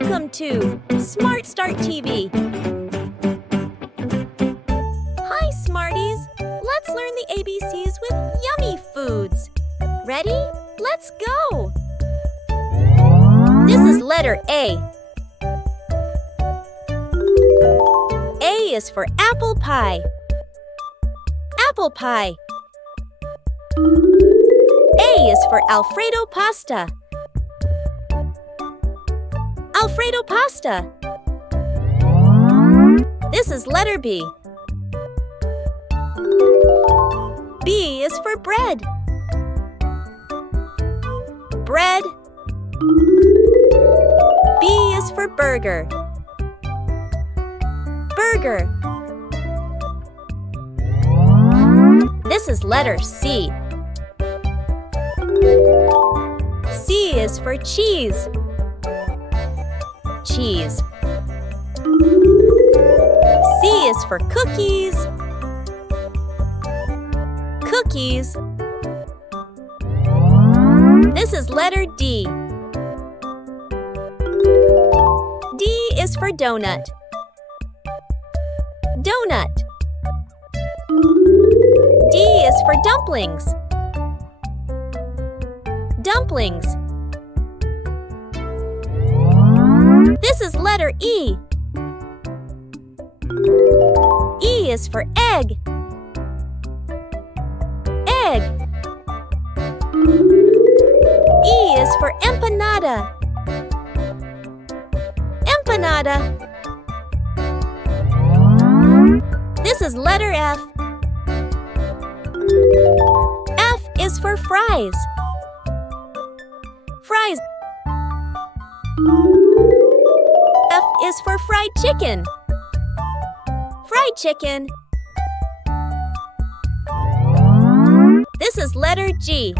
Welcome to Smart Start TV. Hi, Smarties. Let's learn the ABCs with yummy foods. Ready? Let's go. This is letter A. A is for apple pie. Apple pie. A is for Alfredo pasta. Alfredo pasta. This is letter B. B is for bread. Bread. B is for burger. Burger. This is letter C. C is for cheese. Cheese. C is for cookies. Cookies. This is letter D. D is for donut. Donut. D is for dumplings. Dumplings. This is letter E. E is for egg. Egg. E is for empanada. Empanada. This is letter F. F is for fries. Fries. F is for fried chicken. Fried chicken. This is letter G.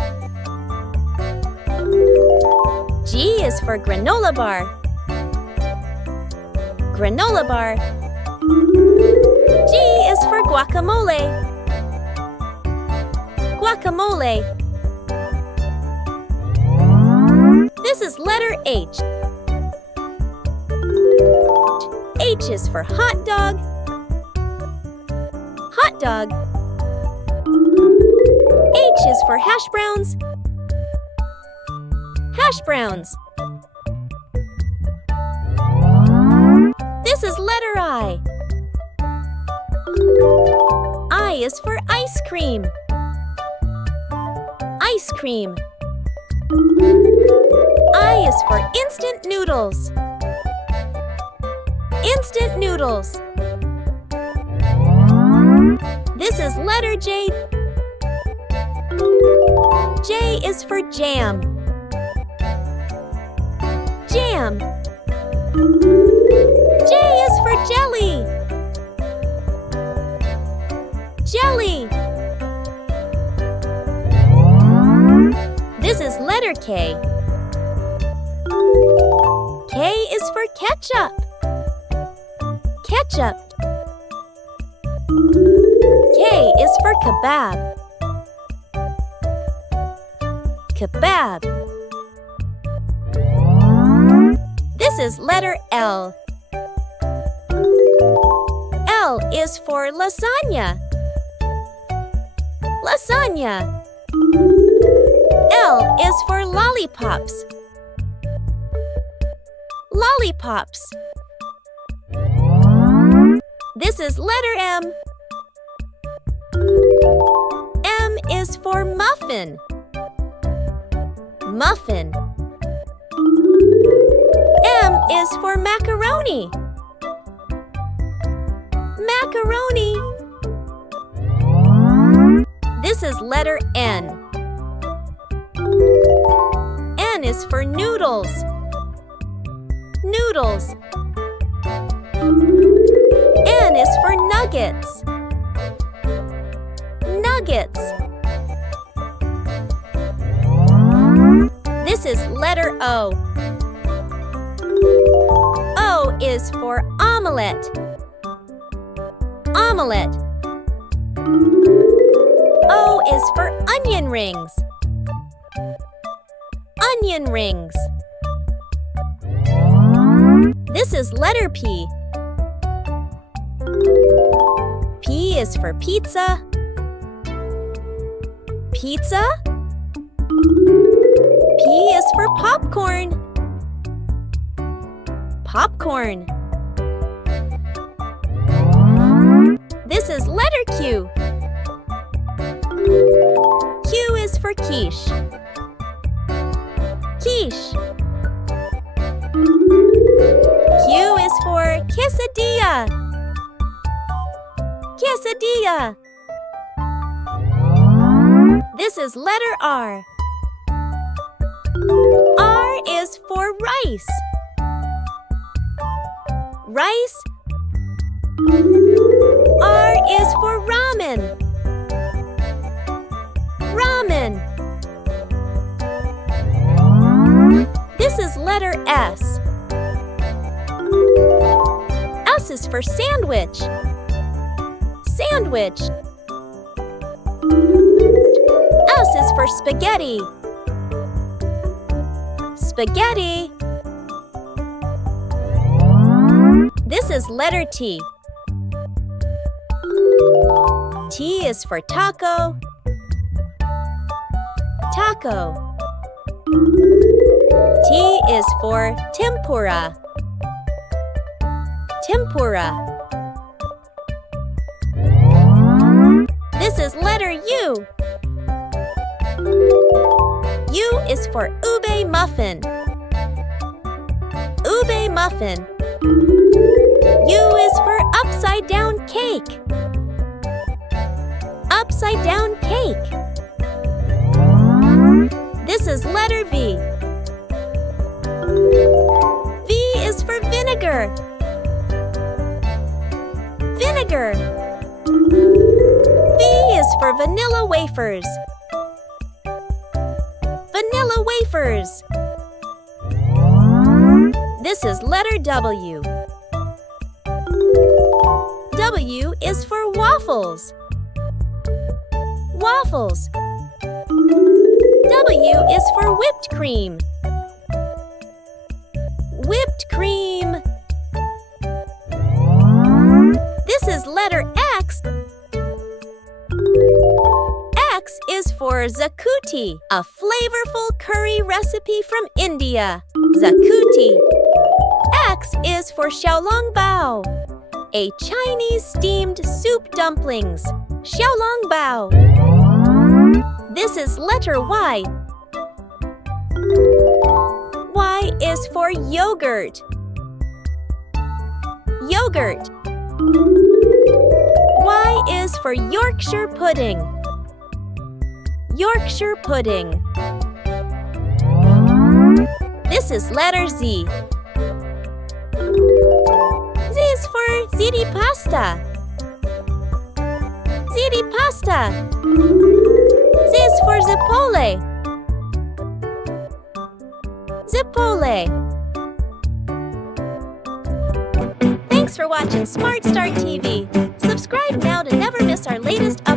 G is for granola bar. Granola bar. G is for guacamole. Guacamole. This is letter H. H is for hot dog. Hot dog. H is for hash browns. Hash browns. This is letter I. I is for ice cream. Ice cream. I is for instant noodles. Instant noodles. This is letter J. J is for jam. Jam. J is for jelly. Jelly. This is letter K. K is for ketchup. Ketchup. K is for kebab. Kebab. This is letter L. L is for lasagna. Lasagna. L is for lollipops. Lollipops. This is letter M. M is for muffin. Muffin. M is for macaroni. Macaroni. This is letter N. N is for noodles. Noodles. N is for nuggets. Nuggets. This is letter O. O is for omelette. Omelette. O is for onion rings. Onion rings. This is letter P. P is for pizza. Pizza. P is for popcorn. Popcorn. This is letter Q. Q is for quiche. Quiche. Q is for quesadilla. Quesadilla. This is letter R. R is for rice. Rice. R is for ramen. Ramen. This is letter S. S is for sandwich. Sandwich. S is for spaghetti. Spaghetti. This is letter T. T is for taco. Taco. T is for tempura. Tempura. This is letter U. U is for ube muffin. Ube muffin. U is for upside down cake. Upside down cake. This is letter V. V is for vinegar. Vinegar. V is for vanilla wafers. Vanilla wafers. This is letter W. W is for waffles. Waffles. W is for whipped cream. Whipped cream. This is letter X. X is for zakuti, a flavorful curry recipe from India. Zakuti. X is for xiaolongbao, a Chinese steamed soup dumplings. Xiaolongbao. This is letter Y. Y is for yogurt. Yogurt. Y is for Yorkshire pudding. Yorkshire pudding. This is letter Z. Z is for ziti pasta. Ziti pasta. Z is for Zipolite. Zipolite. Thanks for watching Smart Start TV. Subscribe now to never miss our latest updates.